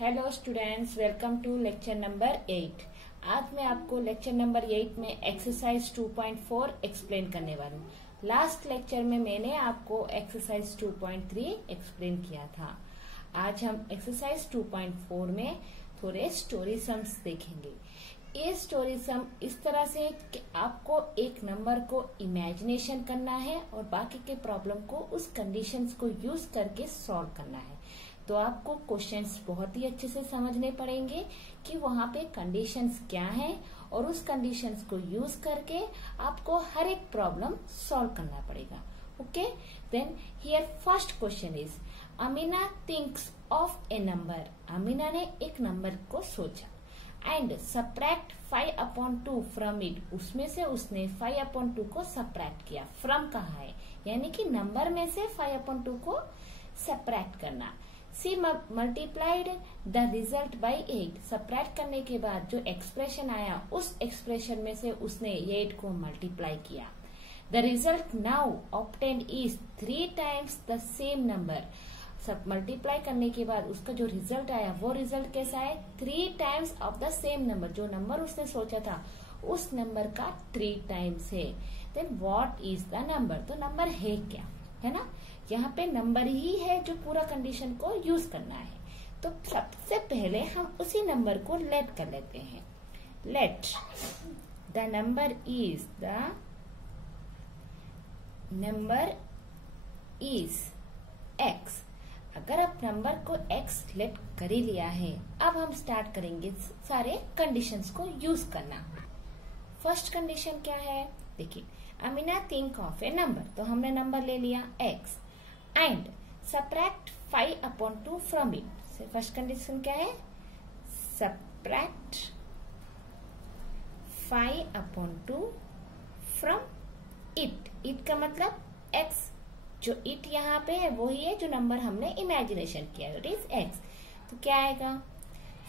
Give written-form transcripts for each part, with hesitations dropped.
Hello students, welcome to lecture number 8। आज मैं आपको लेक्चर नंबर 8 में एक्सरसाइज 2.4 एक्सप्लेन करने वाली हूँ। लास्ट लेक्चर में मैंने आपको एक्सरसाइज 2.3 एक्सप्लेन किया था। आज हम एक्सरसाइज 2.4 में थोड़े स्टोरी सम्स देखेंगे। ये स्टोरी सम इस तरह से कि आपको एक नंबर को इमेजिनेशन करना है और बाकी के प्रॉब्लम को उस कंडीशंस को यूज करके सॉल्व करना है। तो आपको क्वेश्चंस बहुत ही अच्छे से समझने पड़ेंगे कि वहाँ पे कंडीशंस क्या हैं और उस कंडीशंस को यूज करके आपको हर एक प्रॉब्लम सॉल्व करना पड़ेगा। Okay, then here first question is Amina thinks of a number. Amina ने एक नंबर को सोचा एंड सब्ट्रैक्ट 5/2 फ्रॉम इट। उसमें से उसने 5/2 को सब्ट्रैक्ट किया। फ्रॉम कहाँ है, यानी कि नंबर में से 5/2 को सब्ट्रैक्ट करना। She multiplied the result by 8। Subtract करने के बाद जो एक्सप्रेशन आया उस एक्सप्रेशन में से उसने 8 को मल्टीप्लाई किया। The result now obtained is 3 times the same number. सब मल्टीप्लाई करने के बाद उसका जो रिजल्ट आया वो रिजल्ट कैसा है, 3 times of the same number. जो नंबर उसने सोचा था उस नंबर का 3 times है। Then what is the number. तो नंबर है क्या, है ना। यहाँ पे नंबर ही है जो पूरा कंडीशन को यूज करना है। तो सबसे पहले हम उसी नंबर को लेट कर लेते हैं। Let the number is x. अगर आप नंबर को एक्स लेट कर ही लिया है, अब हम स्टार्ट करेंगे सारे कंडीशंस को यूज करना। फर्स्ट कंडीशन क्या है, देखिए, Amina think of a number. तो हमने नंबर ले लिया x and subtract 5/2 from it. First condition क्या है, सब्ट्रैक्ट 5/2 फ्रॉम इट। इट का मतलब एक्स। जो इट यहाँ पे है वही है जो नंबर हमने इमेजिनेशन किया, इट इज एक्स। तो क्या आएगा,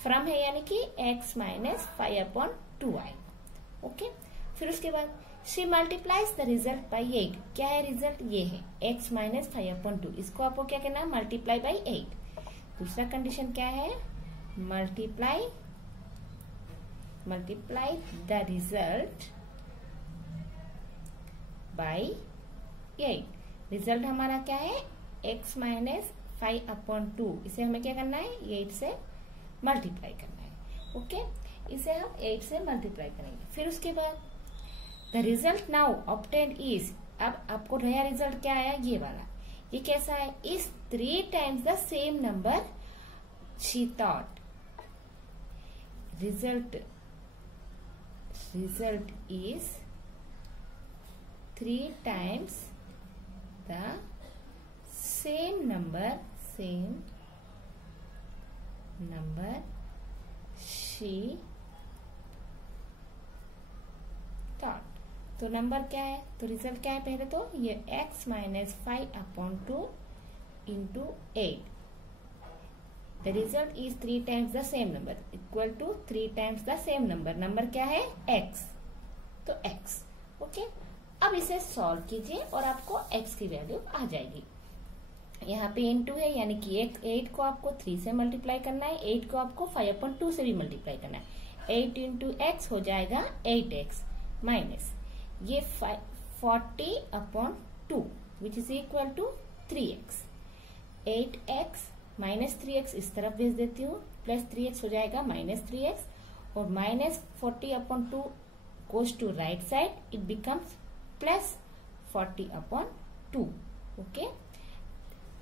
फ्रॉम है यानी कि x माइनस 5/2 आएगा। ओके, फिर उसके बाद she multiplies the result by 8। क्या है रिजल्ट, ये है x माइनस 5/2। इसको आपको क्या कहना है, मल्टीप्लाई बाई 8। दूसरा कंडीशन क्या है, multiply the result by 8। Result हमारा क्या है, x माइनस 5/2। इसे हमें क्या करना है, 8 से मल्टीप्लाई करना है। ओके, इसे हम 8 से मल्टीप्लाई करेंगे। फिर उसके बाद the result now obtained is. अब आपको नया रिजल्ट क्या आया, ये वाला। ये कैसा है, is 3 times the same number she thought. Result is 3 times the same number she thought. तो नंबर क्या है, तो रिजल्ट क्या है, पहले तो ये x minus 5/2 into 8। The result is 3 times the same number equal to 3 times the same number. Number क्या है, x। तो x। ओके, अब इसे सॉल्व कीजिए और आपको x की वैल्यू आ जाएगी। यहाँ पे इंटू है यानी कि 8 को आपको 3 से मल्टीप्लाई करना है, 8 को आपको 5/2 से भी मल्टीप्लाई करना है। 8 इंटू एक्स हो जाएगा 8x माइनस ये 40/2 which is equal to 3x। 8x minus 3x इस तरफ भेज देती हूँ, प्लस 3x हो जाएगा माइनस 3x और minus 40/2 goes to right side, it becomes plus 40/2। Okay,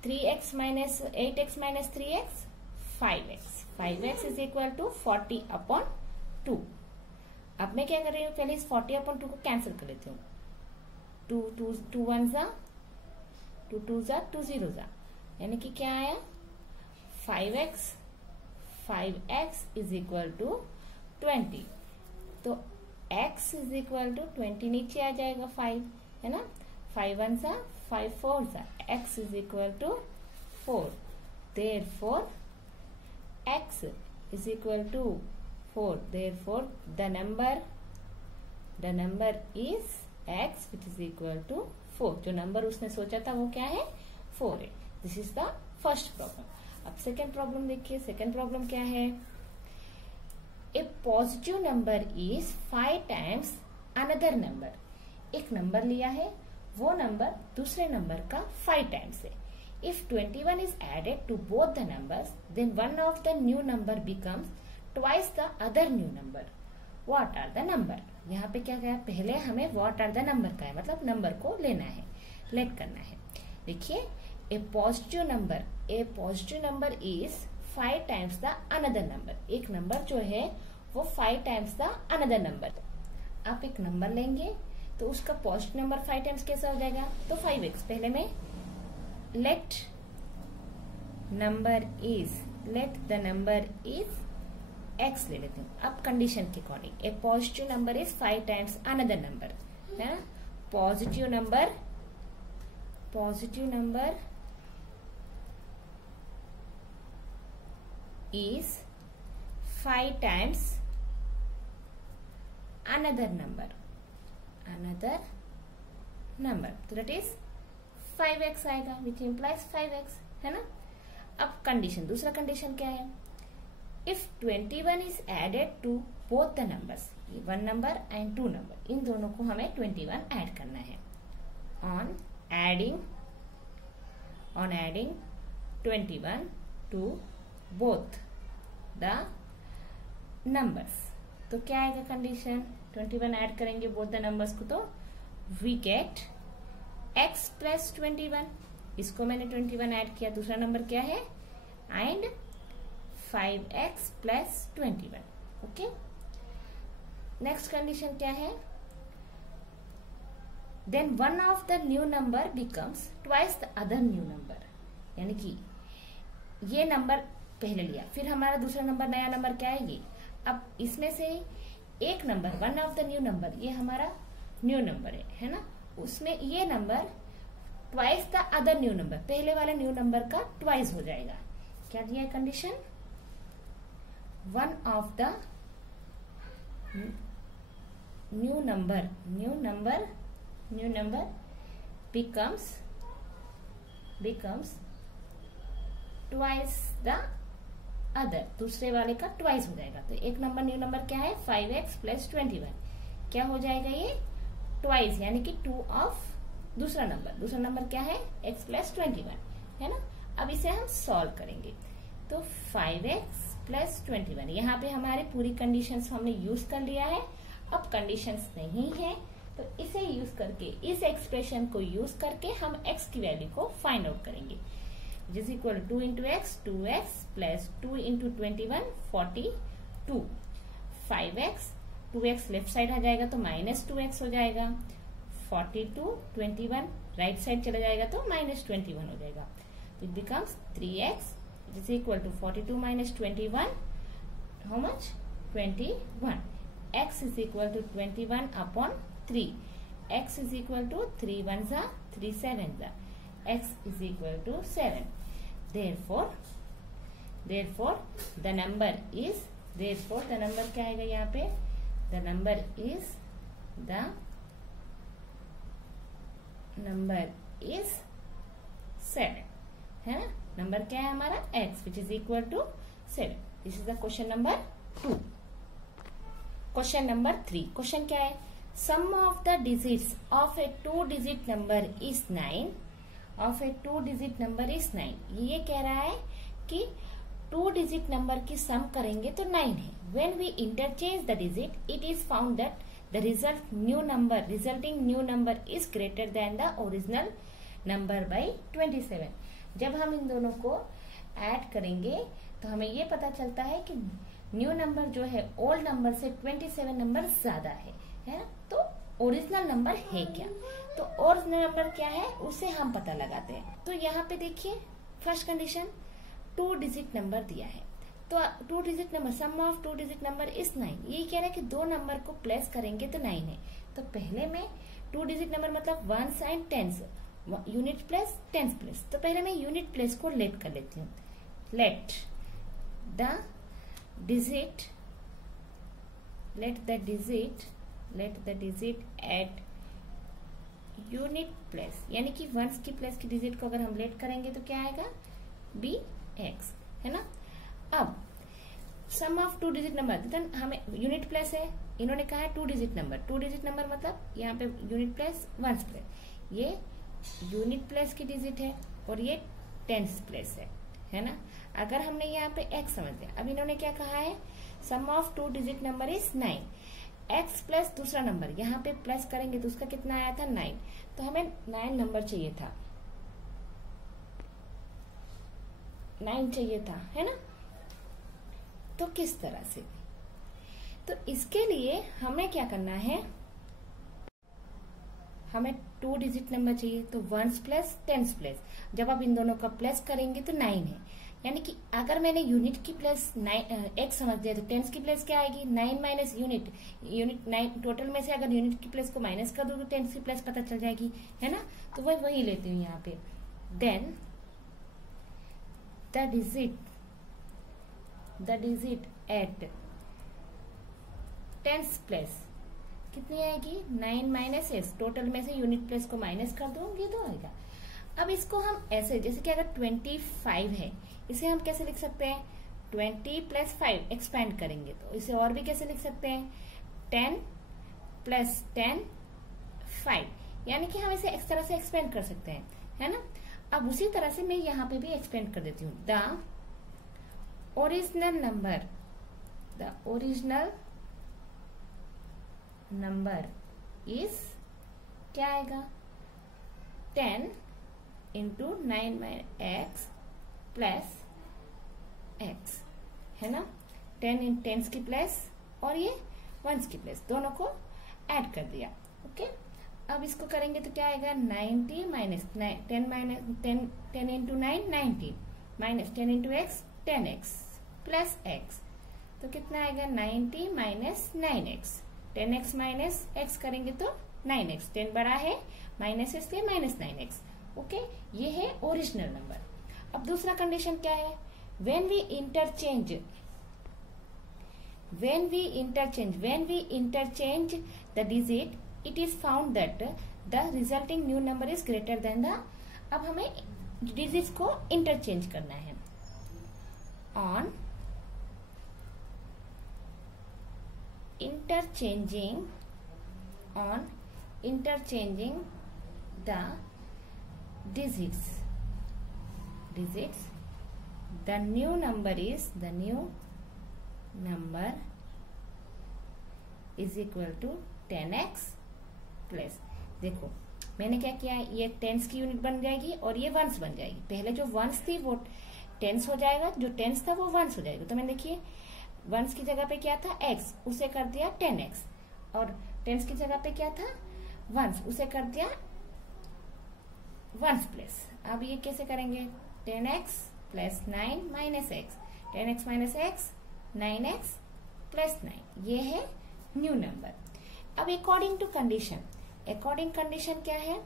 3x minus 8x minus 3x 5x। 5x is equal to 40/2। अब मैं क्या कर रही हूँ, पहले इस 40/2 को कैंसिल कर लेती हूँ। 2 1 जा 2 2 जा 2 0 जा, यानी कि क्या आया, 5x इज इक्वल टू 20। तो x इज इक्वल टू 20 नीचे आ जाएगा 5, है ना। 5 1 जा 5 4 जा, x is equal to 4। Therefore x is equal to 4। Therefore, the number is x which is equal to 4। जो नंबर उसने सोचा था वो क्या है, 4 है। This is the first problem. अब सेकेंड प्रॉब्लम देखिए, सेकेंड प्रॉब्लम क्या है, A positive number is 5 times another number. एक नंबर लिया है, वो नंबर दूसरे नंबर का 5 टाइम्स है। If 21 is added to both the numbers then one of the new number becomes twice the other new number. What are the number. यहाँ पे क्या कहा, पहले हमें व्हाट आर द नंबर का है, मतलब नंबर को लेना है, लेट करना है। देखिए A positive number is 5 times the another number. एक नंबर जो है वो 5 टाइम्स द अनदर नंबर। आप एक नंबर लेंगे तो उसका पॉजिटिव नंबर 5 टाइम्स कैसा हो जाएगा, तो 5x। पहले में let the number is x ले लेती हूँ। अब कंडीशन के according A positive number is 5 times another number है ना। Positive number is 5 times another number, so that is 5x आएगा, which implies 5x है ना। अब कंडीशन, दूसरा कंडीशन क्या है, if 21 is added to both the numbers, 1 number and 2 number, इन दोनों को हमें 21 ऐड करना है। on adding 21 to both the numbers, तो क्या आएगा कंडीशन, 21 ऐड करेंगे बोथ द नंबर्स को तो वी गेट x प्लस 21। इसको मैंने 21 ऐड किया, दूसरा नंबर क्या है and 5x plus 21। Okay, next condition क्या है, then one of the new number becomes twice the other new number. यानी कि ये नंबर पहले लिया, फिर हमारा दूसरा नंबर, नया नंबर क्या है ये। अब इसमें से एक number, one of the new number, ये हमारा न्यू नंबर है ना, उसमें ये number twice the other new number, पहले वाले न्यू नंबर का ट्वाइस हो जाएगा। क्या दिया है condition, one of the new number becomes twice the other, दूसरे वाले का ट्वाइस हो जाएगा। तो एक नंबर, न्यू नंबर क्या है 5x प्लस 21, क्या हो जाएगा ये ट्वाइस, यानी कि 2 ऑफ दूसरा नंबर क्या है x प्लस 21 है ना। अब इसे हम सॉल्व करेंगे, तो 5x प्लस 21, यहाँ पे हमारे पूरी कंडीशंस हमने यूज कर लिया है। अब कंडीशंस नहीं है तो इसे यूज करके, इस एक्सप्रेशन को यूज करके हम x की वैल्यू को फाइंड आउट करेंगे। which is equal to 2 into x, 2x plus 2 into 21, 42, 5x, 2x left side आ जाएगा तो माइनस 2x हो जाएगा, 42, 21 राइट साइड चला जाएगा तो माइनस 21 हो जाएगा। तो it becomes 3x which is equal to 42 minus 21, how much 21, x is equal to 21 upon 3, x is equal to 3 1s are 3 7s are, x is equal to 7. Therefore the number क्या आएगा यहाँ पे, the number is 7 है ना। Number क्या है हमारा x which is equal to 7। This is the question number 2। Question number 3, question क्या है, sum of the digits of a 2-digit number is 9, of A 2-digit number is 9। ये कह रहा है कि 2-digit नंबर की सम करेंगे तो 9 है। When we interchange the digit it is found that the resulting new number is greater than the original number by 27। जब हम इन दोनों को ऐड करेंगे तो हमें ये पता चलता है कि न्यू नंबर जो है ओल्ड नंबर से 27 नंबर ज्यादा है ना। तो ओरिजिनल नंबर है क्या, तो ओरिजिनल नंबर क्या है उसे हम पता लगाते हैं। तो यहाँ पे देखिए फर्स्ट कंडीशन 2-digit नंबर दिया है, तो 2-digit number, sum of 2-digit number is 9। ये कह रहा है कि दो नंबर को प्लेस करेंगे तो 9 है। तो पहले में 2-digit नंबर मतलब 1s and 10s, unit place 10s place. तो पहले मैं यूनिट प्लेस को लेट कर लेती हूँ। Let the digit at unit place, यानी कि वंस की प्लेस की डिजिट को अगर हम लेट करेंगे तो क्या आएगा, बी एक्स, है ना। अब सम ऑफ 2 डिजिट नंबर, देन हमें यूनिट प्लेस है, इन्होंने कहा है 2 डिजिट नंबर। 2 डिजिट नंबर मतलब यहाँ पे यूनिट प्लेस, वंस प्लेस। ये यूनिट प्लेस की डिजिट है और ये टेंस प्लेस है ना। अगर हमने यहाँ पे एक्स समझ लिया, अब इन्होंने क्या कहा है, sum of 2 digit number is 9। X plus दूसरा नंबर, यहाँ पे प्लस करेंगे तो उसका कितना आया था 9, तो हमें 9 नंबर चाहिए था, 9 चाहिए था, है ना। तो किस तरह से, तो इसके लिए हमें क्या करना है, हमें 2 डिजिट नंबर चाहिए, तो वंस प्लस टेंस प्लेस। जब आप इन दोनों का प्लस करेंगे तो 9 है, यानी कि अगर मैंने यूनिट की प्लेस एक्स समझ दिया तो टेंस की प्लेस क्या आएगी, 9 माइनस यूनिट। यूनिट 9 टोटल में से अगर यूनिट की प्लेस को माइनस कर दो तो टेंस की प्लेस पता चल जाएगी, है ना। तो वही लेती हूँ यहाँ पे। Then the digit at tens place कितनी आएगी, 9 माइनस एस। टोटल में से यूनिट प्लेस को माइनस कर दो, ये तो आएगा। अब इसको हम ऐसे, जैसे कि अगर 25 है, इसे हम कैसे लिख सकते हैं, 20 प्लस 5 एक्सपैंड करेंगे तो इसे और भी कैसे लिख सकते हैं, 10 प्लस 10 5, यानी कि हम इसे इस तरह से एक्सपेंड कर सकते हैं, है ना। अब उसी तरह से मैं यहाँ पे भी एक्सपेंड कर देती हूँ। द ओरिजिनल नंबर इज क्या आएगा, 10 इंटू 9 एक्स प्लस एक्स, है ना। 10 इन टेंस की प्लेस और ये वंस की प्लेस, दोनों को ऐड कर दिया। ओके, अब इसको करेंगे तो क्या आएगा, 90 minus 10 into 9 19 minus 10 into x 10x plus x, तो कितना आएगा 90 minus 9x। 10x minus x करेंगे तो 9x, 10 बड़ा है माइनस इसलिए माइनस 9x। ओके, ये है ओरिजिनल नंबर। अब दूसरा कंडीशन क्या है, when we interchange the digit, it is found that the resulting new number is greater than the, अब हमें डिजिट्स को इंटरचेंज करना है। on interchanging the digits, the new number is equal to 10x plus, देखो मैंने क्या किया, ये टेंस की यूनिट बन जाएगी और ये वंस बन जाएगी। पहले जो वंस थी वो टेंस हो जाएगा, जो टेंस था वो वंस हो जाएगा। तो मैंने देखिए वंस की जगह पे क्या था x, उसे कर दिया 10x, और टेंस की जगह पे क्या था वंस, उसे कर दिया वंस प्लस। अब ये कैसे करेंगे, 10x plus 9 minus x, 10x minus x 9x plus 9, ये है न्यू नंबर। अब अकॉर्डिंग टू कंडीशन क्या है,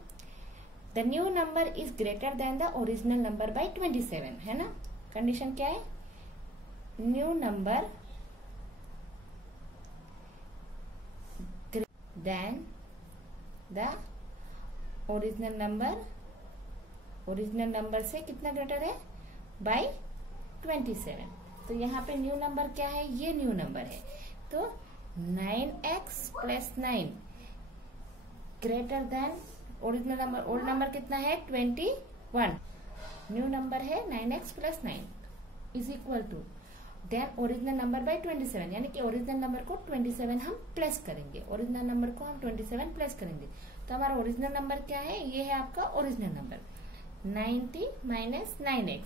the new number is greater than the original number by 27, है ना। कंडीशन क्या है, new number than the original number से कितना ग्रेटर है, बाय 27। तो यहाँ पे न्यू नंबर क्या है, ये न्यू नंबर है। तो 9x plus 9 greater than original number, old number कितना है 21, न्यू नंबर है 9x plus 9 is equal to than original number by 27, यानी कि ओरिजिनल नंबर को 27 हम प्लस करेंगे, ओरिजिनल नंबर को हम 27 प्लस करेंगे। तो हमारा ओरिजिनल नंबर क्या है, ये है आपका original number 90 minus 9x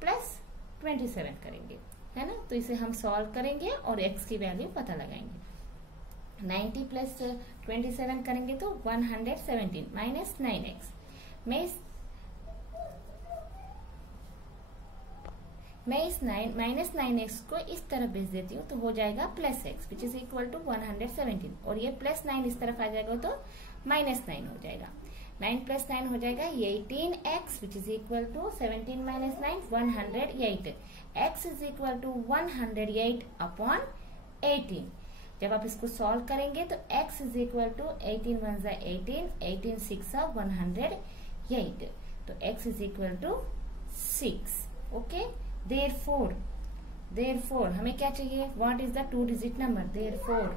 plus 27 करेंगे, है ना। तो इसे हम सॉल्व करेंगे और x की वैल्यू पता लगाएंगे। 90 प्लस 27 करेंगे तो 117 माइनस 9x, मैं इस माइनस 9x को इस तरफ भेज देती हूँ तो हो जाएगा plus x which is equal to 117, और ये प्लस 9 इस तरफ आ जाएगा तो माइनस 9 हो जाएगा। 9 प्लस 9 हो जाएगा 18x which is equal to 17 minus 9 108, x is equal to 108 upon 18। जब आप इसको सॉल्व करेंगे तो x इज इक्वल टू 18 1 18, 18 6 108, तो x is equal to 6, okay. Therefore हमें क्या चाहिए, what is the 2 digit number. Therefore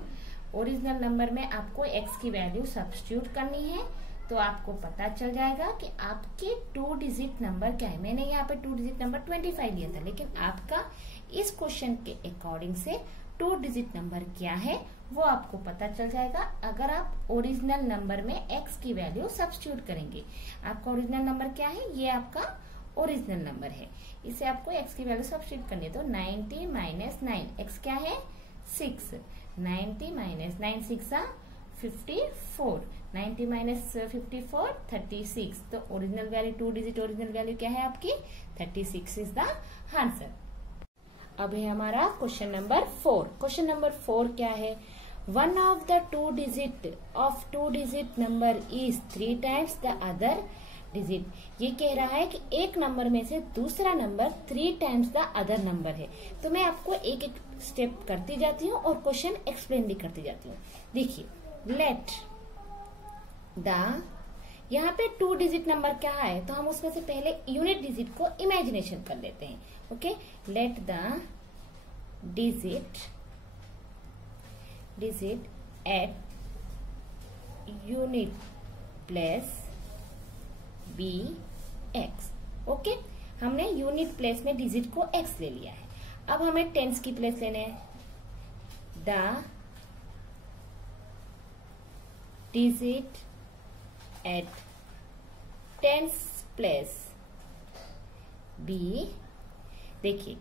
original number में आपको x की वैल्यू सब्स्टिट्यूट करनी है, तो आपको पता चल जाएगा कि आपके 2 डिजिट नंबर क्या है। मैंने यहाँ पे 2 डिजिट नंबर 25 लिया था, लेकिन आपका इस क्वेश्चन के अकॉर्डिंग से 2 डिजिट नंबर क्या है वो आपको पता चल जाएगा अगर आप ओरिजिनल नंबर में x की वैल्यू सब्स्टिट्यूट करेंगे। आपका ओरिजिनल नंबर क्या है, ये आपका ओरिजिनल नंबर है, इसे आपको x की वैल्यू सब्स्टिट्यूट करनी है। तो 90 माइनस 9, x क्या है 6, 90 माइनस 9 6 54, 90 माइनस 54 36। तो original value 2 digit original value क्या है आपकी 36 इज द आंसर। अब है हमारा क्वेश्चन नंबर 4। क्वेश्चन नंबर 4 क्या है, one of the 2 digit of 2 digit number is 3 times the other digit. ये कह रहा है कि एक नंबर में से दूसरा number 3 times the other number है। तो मैं आपको एक एक स्टेप करती जाती हूँ और क्वेश्चन एक्सप्लेन भी करती जाती हूँ। देखिए, लेट द, यहाँ पे 2 डिजिट नंबर क्या है, तो हम उसमें से पहले यूनिट डिजिट को इमेजिनेशन कर लेते हैं। Okay, let the digit at unit place be x. Okay, हमने यूनिट प्लेस में डिजिट को एक्स ले लिया है। अब हमें टेंस की प्लेस लेने हैं। The digit at tens place be, देखिए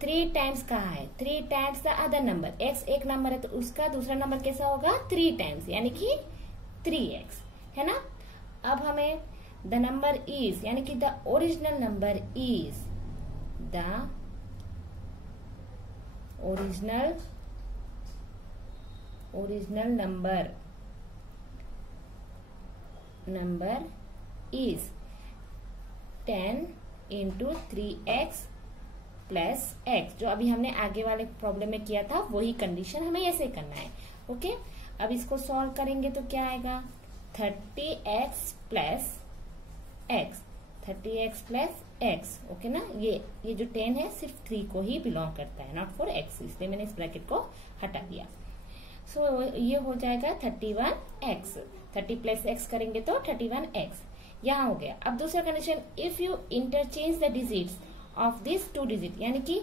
3 टाइम्स कहा है, 3 times the other number. X एक नंबर है तो उसका दूसरा नंबर कैसा होगा 3 टाइम्स, यानी कि 3x है ना। अब हमें द नंबर इज, यानी कि the original number is, the original number is 10 into 3x plus x। जो अभी हमने आगे वाले प्रॉब्लम में किया था वही कंडीशन हमें ऐसे करना है। ओके, अब इसको सॉल्व करेंगे तो क्या आएगा 30x plus x, 30x plus x। Okay ना, ये जो 10 है सिर्फ 3 को ही बिलोंग करता है, नॉट फॉर x, इसलिए मैंने इस ब्रैकेट को हटा दिया। सो ये हो जाएगा 31x, 30 प्लस x करेंगे तो 31x, यहाँ हो गया। अब दूसरा condition, if you interchange the digits of this 2 digit, यानी कि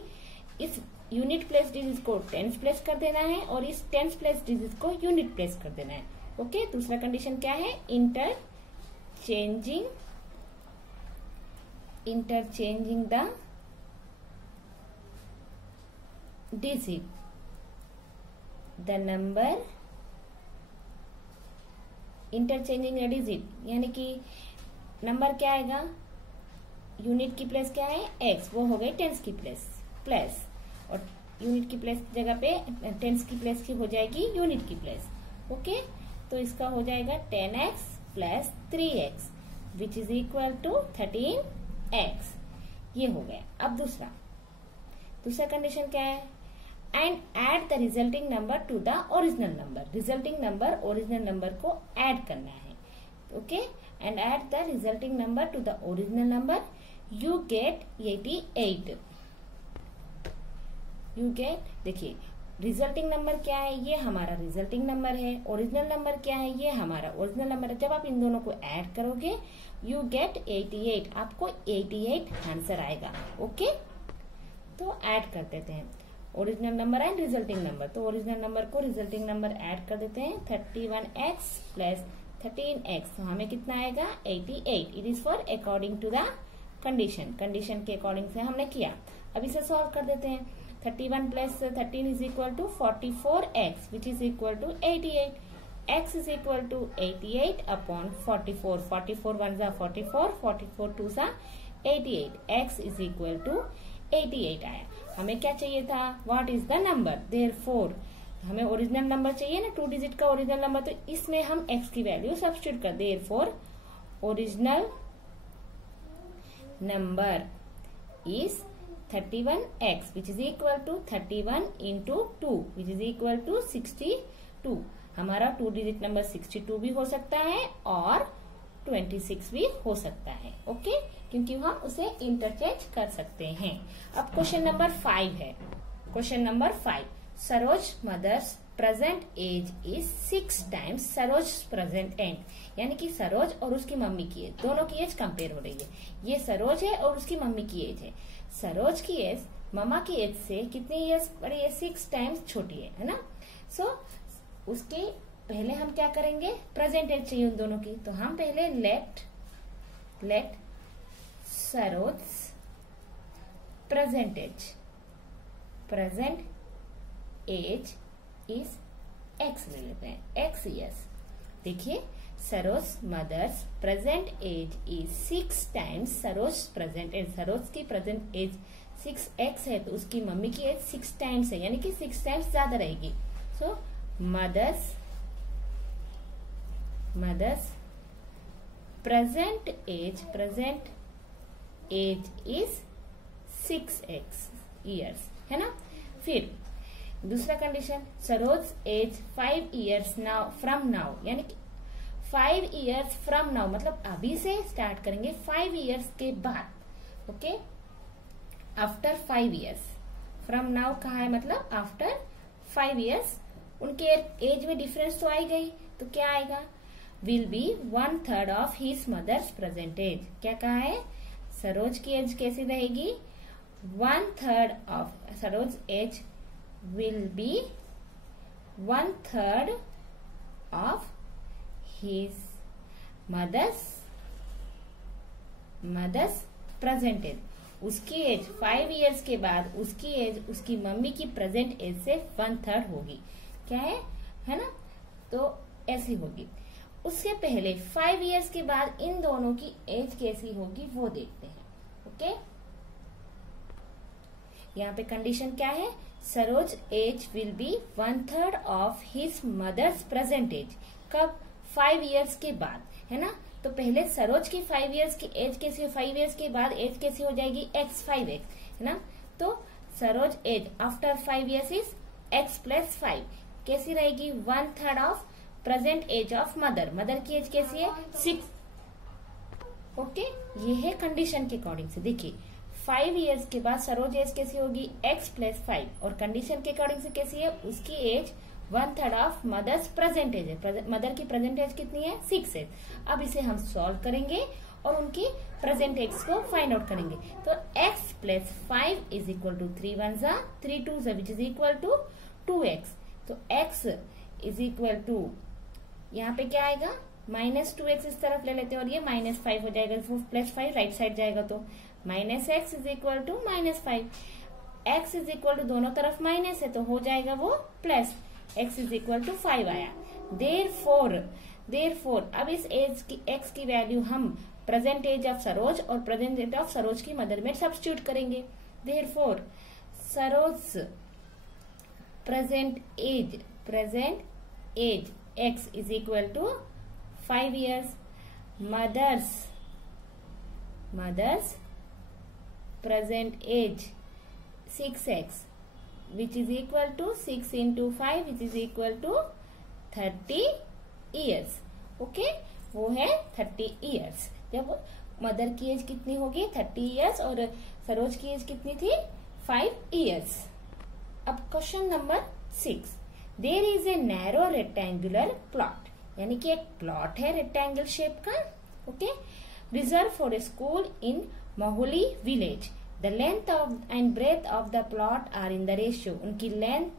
इस यूनिट प्लेस डिजिट को टेंस प्लेस कर देना है और इस टेंस प्लेस डिजिट को यूनिट प्लेस कर देना है। ओके, दूसरा कंडीशन क्या है, interchanging the digit, the number, interchanging the digit यानी कि नंबर क्या आएगा, यूनिट की प्लेस क्या है x, वो हो गई टेंस की प्लेस, और यूनिट की प्लेस जगह पे टेंस की प्लेस की हो जाएगी यूनिट की प्लेस। ओके, तो इसका हो जाएगा 10x plus 3x which is equal to 13x। ये हो गया। अब दूसरा कंडीशन क्या है, and add the resulting number to the original number. Resulting number original number को ऐड करना है। Okay, and add the resulting number to the original number, you get 88। You get, देखिए रिजल्टिंग नंबर क्या है, ये हमारा रिजल्टिंग नंबर है, original number क्या है, ये हमारा ओरिजिनल नंबर है। जब आप इन दोनों को ऐड करोगे यू गेट 88, आपको 88 आंसर आएगा। ओके, तो ऐड कर देते हैं original number and resulting number. तो ओरिजिनल नंबर को रिजल्टिंग नंबर ऐड कर देते हैं, 31x प्लस 13x, तो हमें कितना आएगा 88। It is for according to the condition के अकॉर्डिंग से हमने किया। अब इसे सॉल्व कर देते हैं, 31 plus 13 is equal to 44x which is equal to 88। x is equal to 88 upon 44, 44 1 जा 44, 44 2 जा 88, x इज इक्वल टू 88 आया। हमें क्या चाहिए था, what is the number, therefore हमें ओरिजिनल नंबर चाहिए ना, 2 डिजिट का ओरिजिनल नंबर, तो इसमें हम x की वैल्यू सब्स्टिट्यूट कर, therefore original number is 31x which is equal to 31 into 2 which is equal to 62। हमारा 2 डिजिट नंबर 62 भी हो सकता है और 26 भी हो सकता है। ओके, क्योंकि हम उसे इंटरचेंज कर सकते हैं। अब क्वेश्चन नंबर 5 है। Question number 5, Saroj mother's present age is 6 times Saroj present age, यानी कि सरोज और उसकी मम्मी की एज, दोनों की एज कंपेयर हो रही है। ये सरोज है और उसकी मम्मी की एज है। सरोज की एज मामा की एज से कितने ईयर्स बड़ी है? 6 टाइम्स छोटी है ना। सो उसके पहले हम क्या करेंगे? प्रेजेंट एज चाहिए उन दोनों की, तो हम पहले let Saroj present age is x ले लेते हैं, एक्स ईयर्स। देखिए, Saroj mother's present age is 6 times Saroj present age. Saroj की प्रेजेंट एज 6x है, तो उसकी मम्मी की एज 6 टाइम्स है, यानी कि 6 टाइम्स ज्यादा रहेगी। So mother's present age is 6x years, है ना। फिर दूसरा condition, Saroj age 5 years now from now, यानी कि 5 ईयर्स फ्रॉम नाउ मतलब अभी से स्टार्ट करेंगे 5 ईयर्स के बाद। Okay, after 5 years, from now कहा है मतलब आफ्टर 5 ईयर्स। उनके एज में डिफरेंस तो आई गई, तो क्या आएगा? Will be 1/3 of his mother's present age. क्या कहा है? सरोज की एज कैसी रहेगी? 1/3 of Saroj age will be 1/3 of his mother's present age। उसकी एज 5 ईयर्स के बाद उसकी एज उसकी मम्मी की प्रेजेंट एज से 1/3 होगी। क्या है ना। तो ऐसी होगी। उससे पहले 5 ईयर्स के बाद इन दोनों की एज कैसी होगी वो देखते हैं। ओके, यहाँ पे कंडीशन क्या है? Saroj age will be 1/3 of his mother's present age. कब? 5 ईयर्स के बाद, है ना। तो पहले सरोज की 5 ईयर्स की एज कैसी हो? 5 ईयर्स के बाद एज कैसी हो जाएगी? x5x, है ना। तो Saroj age after 5 years is x + 5 कैसी रहेगी? 1/3 of present age of mother. Mother की एज कैसी है? 6। ओके, ये है कंडीशन के अकॉर्डिंग से। देखिए, 5 ईयर्स के बाद सरोज एज कैसी होगी? x + 5, और कंडीशन के अकॉर्डिंग से कैसी है? उसकी age 1/3 of mother's present age है। मदर की प्रेजेंट एज कितनी है? 6 है। अब इसे हम सॉल्व करेंगे और उनकी प्रेजेंट एज को फाइंड आउट करेंगे। तो x + 5 is equal to 3 1 = 3 2 which is equal to 2x। तो x इज इक्वल टू, यहाँ पे क्या आएगा? -2x इस तरफ ले लेते हैं और ये -5 हो जाएगा। +5 राइट साइड जाएगा, तो -x is equal to -5। x is equal to दोनों तरफ माइनस है, तो हो जाएगा वो plus. x is equal to 5 आया। देयरफॉर अब इस एज की x की वैल्यू हम प्रेजेंट एज ऑफ सरोज और प्रेजेंट एज ऑफ सरोज की मदर में सब्स्टिट्यूट करेंगे। Therefore Saroj present age x is equal to 5 years. Mother's present age 6x which is equal to 6 into 5 which is equal to 30 years। Okay, वो है 30 years। जब mother की as कितनी होगी? 30 years, और सरोज की एज कितनी थी? 5 years। अब question number 6, there is a narrow rectangular plot, यानी कि एक प्लॉट है रेक्टेंगल शेप का। Okay, reserve for a school in Maholi village। The length and breadth of the plot are in the ratio। उनकी length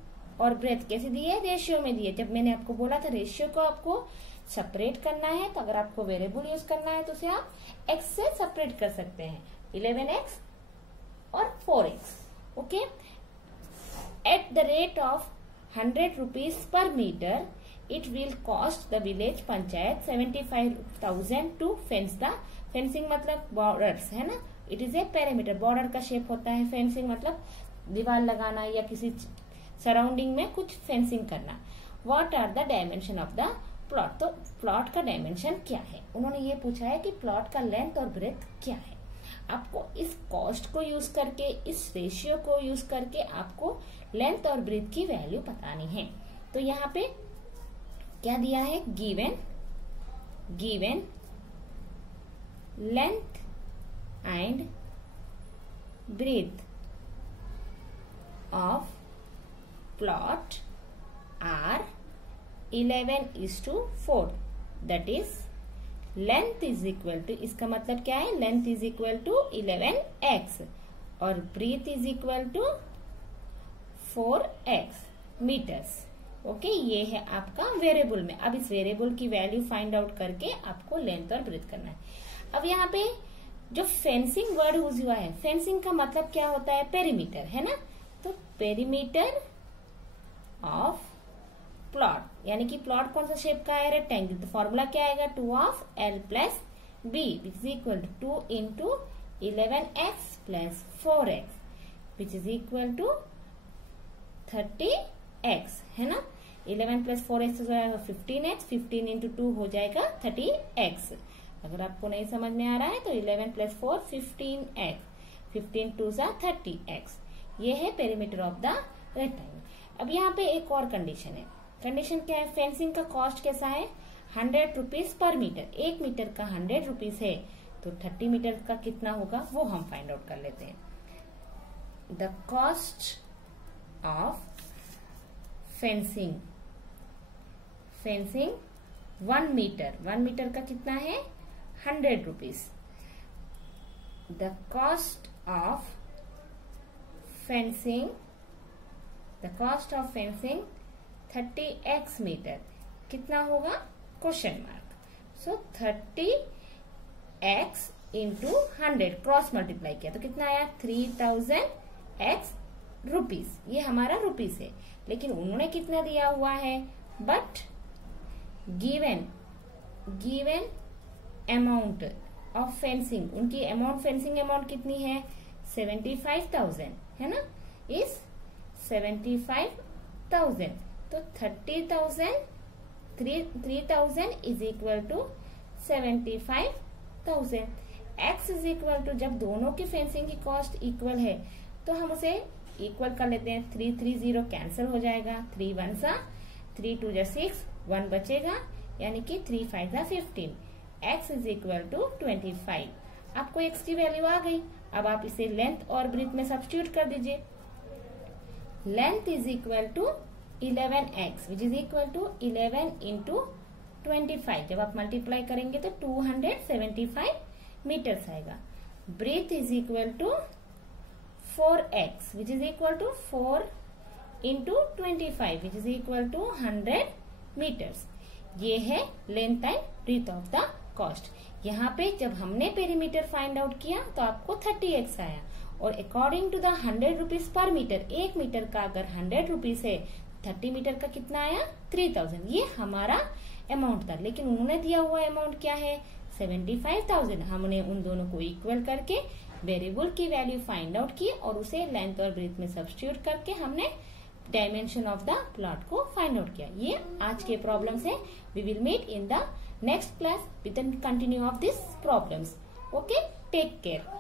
और breath कैसे दी है? Ratio में दी है। जब मैंने आपको बोला था रेशियो को आपको सेपरेट करना है, तो अगर आपको वेरिएबल यूज करना है तो उसे आप x से सेपरेट कर सकते हैं, 11x और 4x। Okay, at the rate of 100 rupees per meter it will cost the village panchayat 75,000 to fence the। Fencing मतलब बॉर्डर्स, है ना। It is a perimeter, border का शेप होता है। फेंसिंग मतलब दीवार लगाना या किसी सराउंडिंग में कुछ फेंसिंग करना। What are the dimension of the plot? तो प्लॉट का डायमेंशन क्या है? उन्होंने ये पूछा है कि प्लॉट का लेंथ और ब्रेथ क्या है। आपको इस कॉस्ट को यूज करके, इस रेशियो को यूज करके आपको लेंथ और ब्रेथ की वैल्यू बतानी है। तो यहाँ पे क्या दिया है? Given length and breadth of plot are 11:4. That is length is equal to, इसका मतलब क्या है, length is equal to 11x और breadth is equal to 4x metres. Okay, ये है आपका वेरिएबल में. अब इस वेरिएबल की वैल्यू फाइंड आउट करके आपको लेंथ और ब्रीथ करना है. अब यहाँ पे जो फेंसिंग वर्ड यूज हुआ है, फेंसिंग का मतलब क्या होता है, पेरीमीटर, है ना. तो पेरीमीटर ऑफ प्लॉट, यानी कि प्लॉट कौन सा शेप का है, रेक्टेंगल. तो फॉर्मूला क्या आएगा, 2 of l plus b which is equal to 2 into 11x plus 4x which is equal to 30x, है ना. 11 प्लस 4x हो जाएगा 15x, 15 इंटू 2 हो जाएगा 30x. अगर आपको नहीं समझ में आ रहा है तो 11 प्लस 4 15x, 15 2 सा 30x. ये है पेरीमीटर ऑफ द रेक्टेंगल. अब यहाँ पे एक और कंडीशन है. कंडीशन क्या है, फेंसिंग का कॉस्ट कैसा है, 100 रुपीज पर मीटर. 1 मीटर का 100 रुपीज है तो 30 मीटर का कितना होगा वो हम फाइंड आउट कर लेते हैं. The cost of fencing 1 metre का कितना है, 100 rupees. The cost of fencing 30x metre कितना होगा, question mark. So 30x into 100 cross multiply किया तो कितना आया, 3000x रुपीज. ये हमारा रुपीज है, लेकिन उन्होंने कितना दिया हुआ है, but given amount of fencing, उनकी अमाउंट फेंसिंग अमाउंट कितनी है, 75,000, है ना. इस 75,000 तो 30,000 is equal to 75,000. x is equal to, जब दोनों की फेंसिंग की कॉस्ट इक्वल है तो हम उसे इक्वल कर लेते हैं. 3 3 0 कैंसिल हो जाएगा, 3 1 सा 3 2 जा 6, 1 बचेगा, यानी कि 3 5 जा 15. x is equal to 25. आपको x की वैल्यू आ गई. अब आप इसे लेंथ और ब्रीथ में सब्स्टिट्यूट कर दीजिए. Length is equal to 11x which is equal to 11 into 25. जब आप मल्टीप्लाई करेंगे तो 275 मीटर्स आएगा. Breadth is equal to 4x which is equal to 4 into 25 which is equal to 100 metres. ये है length and breadth of the cost. यहाँ पे जब हमने पेरीमीटर फाइंड आउट किया तो आपको 30x आया और according to the 100 rupees per metre, 1 metre का अगर 100 रुपीज है, 30 मीटर का कितना आया, 3000. ये हमारा अमाउंट था, लेकिन उन्होंने दिया हुआ अमाउंट क्या है, 75,000. हमने उन दोनों को इक्वल करके वेरिएबल की वैल्यू फाइंड आउट की और उसे लेंथ और ब्रीथ में सब्स्टिट्यूट करके हमने डायमेंशन ऑफ द प्लॉट को फाइंड आउट किया. ये आज के प्रॉब्लम्स है. We will meet in the next class with the continue of this problems. Okay, take care.